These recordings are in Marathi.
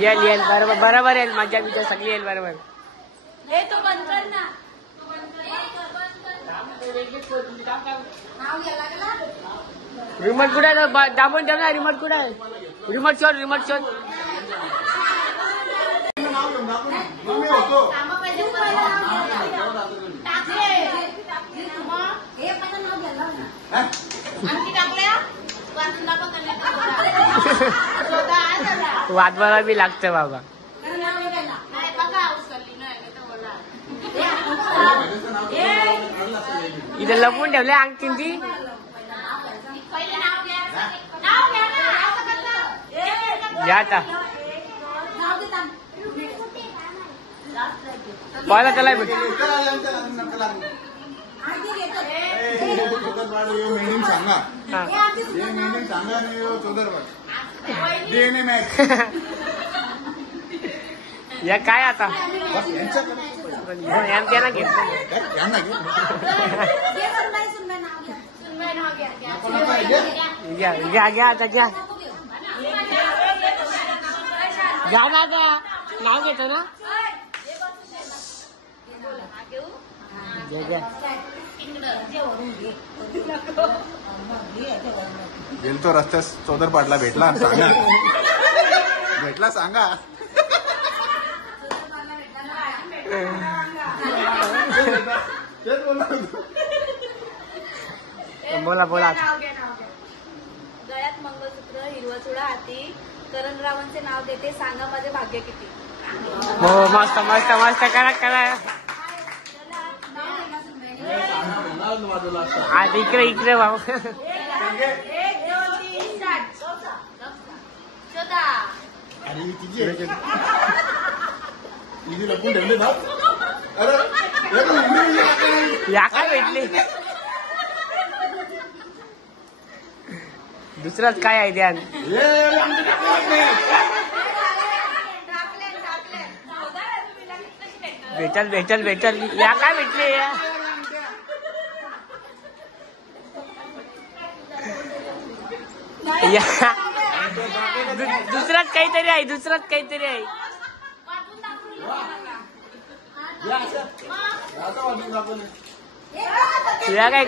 येईल येईल बरोबर बरोबर येईल मजा बिजा सगळी येईल बरोबर. हे तो बंद कर ना. रिमोट कुठे आहे दाबून ठेव ना. रिमोट कुठे आहे. रिमोट शोध रिमोट शोध. वादवाला बी लागतं बाबा. इथे लपवून ठेवले अंगठीन ती. या आता पहिला त्याला या काय आता यांना घेतलं. घ्या घ्या आता घ्या घ्या ना घ्या. नाव घेतो ना. गेलतो रस्त्यात चौदर पाटला भेटला सांगा. भेटला सांगा. बोला बोला. गळ्यात मंगळसूत्र हिरवा चुडा हाती करणरावांचे नाव देते सांगा माझे भाग्य किती. हो मस्त मस्त मस्त करा करा. आज इकडे इकडे भाऊ. या काय भेटली. दुसराच काय आहे ध्यान. भेटल भेटल भेटल. या काय भेटले. या दुसराच काहीतरी आहे. दुसराच काहीतरी आहे. या काय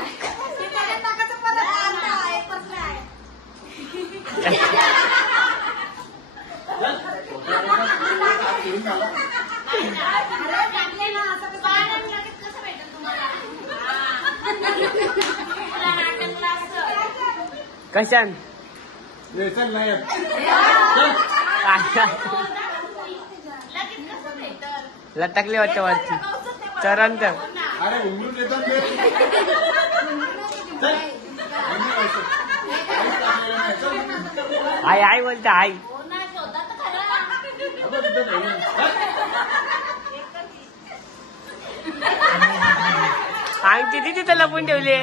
कशान लटकले वाटतं वरती चरणत. आई आई बोलते आई. आमची ती तिथं लपून ठेवली.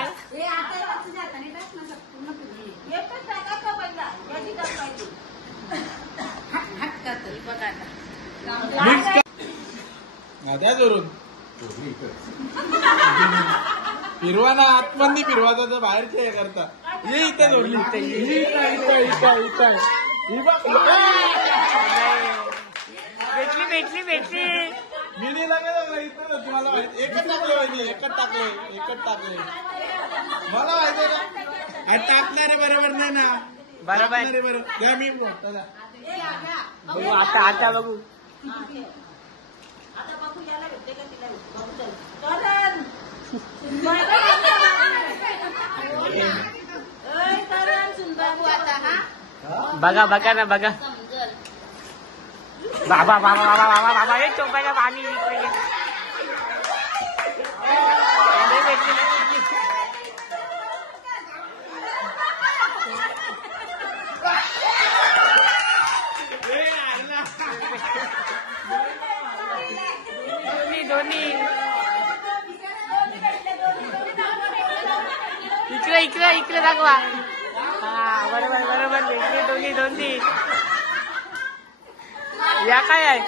फिरवा ना आतमध्ये फिरवाचा तर बाहेरच्या हे करता. ये इथं जोडली. भेटली भेटली भेटली. मी नाही लागेल इथं. तुम्हाला माहिती एकच टाकले. एकच टाकले मला माहिती ना. टाकणारे बरोबर नाही ना. बरोबर बरोबर घ्या. मी बघू आता आता बघू. बघा बघा ना बघा. बाबा बाबा बाबा बाबा बाबा हे चोपायला पाणी दोन्ही इकडे इकडे इकडे दाखवा. हा बरोबर बरोबर भेटले दोन्ही दोन्ही. या काय आहे.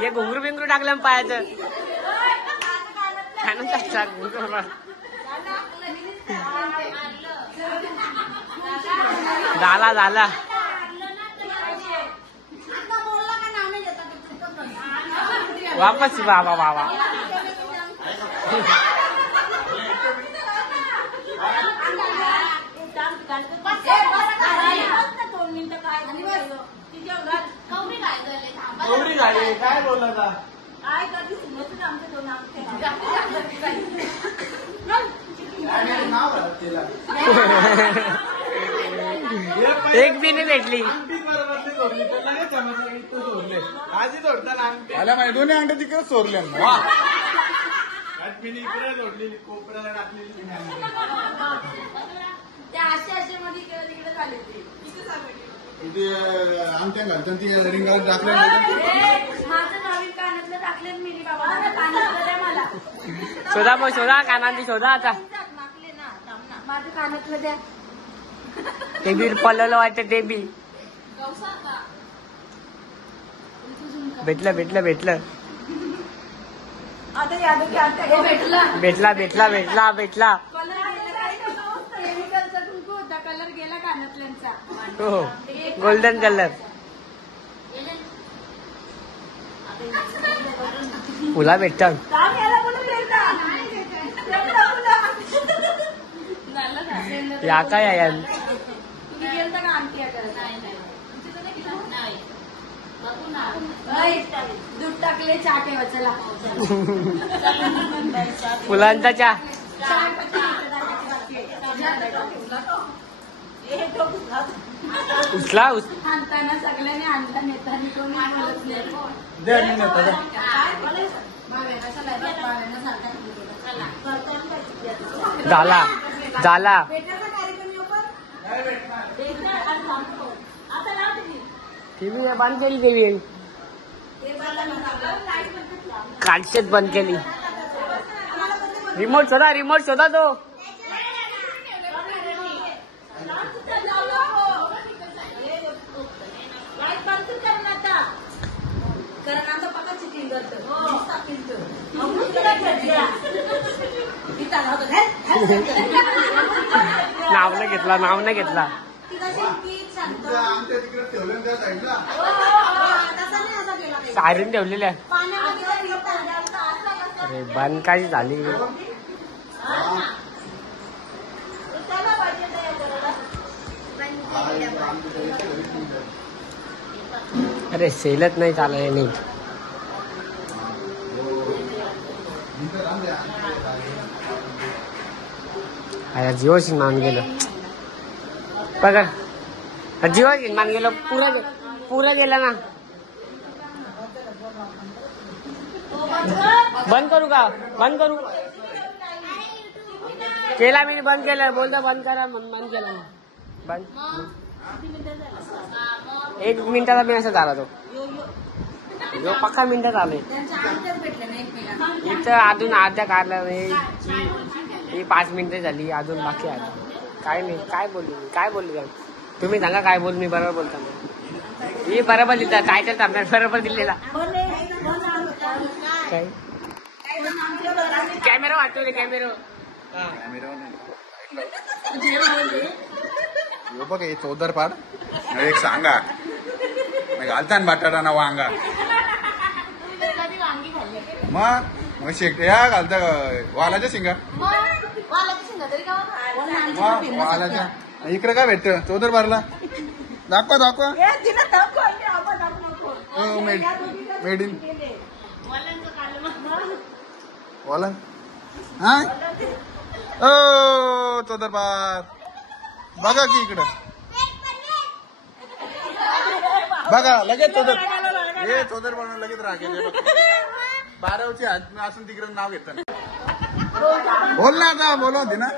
हे घुंगरू बिंगरू टाकलं पायाचं. झाला झाला. वापस वा वा वा वा गौरी झाली काय बोलला का एक बी नाही भेटली आधी जोडताना मला माहिती दोन्ही अंडे तिकडे चोरले इकडे जोडलेली कोपऱ्याला टाकलेली आमच्या घरच्या ती रिंगाला टाकले माझं नवीन कानातलं टाकले मी बाबा कानातलं द्या मला शोधा मग शोधा कानांची शोधा आता टाकले ना माझं कानातलं द्या ते बी पडलेलं वाटतं ते बी भेटलं भेटलं भेटलं आता याद भेटला भेटला भेटला भेटला भेटला केमिकलचा कुंकू होता कलर गेला कानातल्यांचा हो गोल्डन कलर फुला भेटतात या काय या दूध टाकले चहा ठेवा चला फुलांचा चहा उचला आणताना सगळ्यांनी आणला नेतानी कोणी बोलत नाही द्या मी नेता द्या. झाला झाला टीव्ही बंद केली टीव्ही कालशेत बंद केली रिमोट शोधा तो नाव नाही घेतला आमच्या तिकडे ठेवलं त्या साईडला सायरन ठेवलेल्या अरे बंद काय झाली अरे सेलच नाही चालय नीट अरे जिओ मान गेलं पकड जिओ मान गेलं पुरं गेलं ना बंद करू का बंद करू केला मी बंद केलं बोलतो बंद करा बंद केला बंद 1 मिनिटाचा मी असं झाला तो जो पक्का मिनिटात आलोय इथं अजून अर्ध्या कारला ही 5 मिनिटं झाली अजून बाकी आहे काय नाही काय बोलली तुम्ही सांगा काय बोल मी बरोबर बोलता ही बरोबर लिहिता टायटल आपल्या बरोबर दिलेला काय कॅमेरा वाटतो कॅमेरा बघ हे चौदर पाड एक सांगा घालता बटाटा ना वांगा मग शेकटे या घालता वालाच्या शिंगा वालाच्या इकडे काय भेटत चौदर बारला दाखवा मेड इन वालन हा ओ चौदर बार बघा की इकडं बघा लगेच चौदर बनवून लगेच राखेल 12ची असून तिकडे नाव घेतात बोल ना आता बोलव होती ना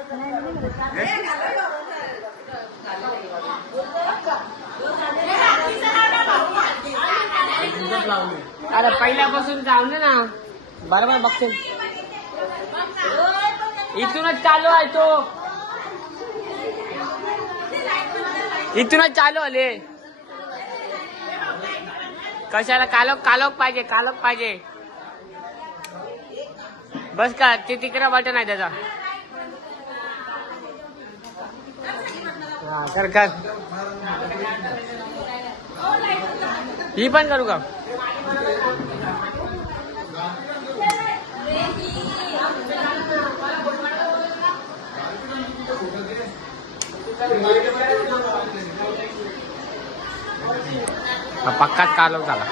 अरे पहिल्यापासून जाऊ ना बरोबर बघते इथूनच चालू आहे तो इथूनच चालू आले कशाला कालोख पाहिजे बस का ते तिकडे बटन आहे त्याचा कर ही पण करू का पक्काच कालव झाला.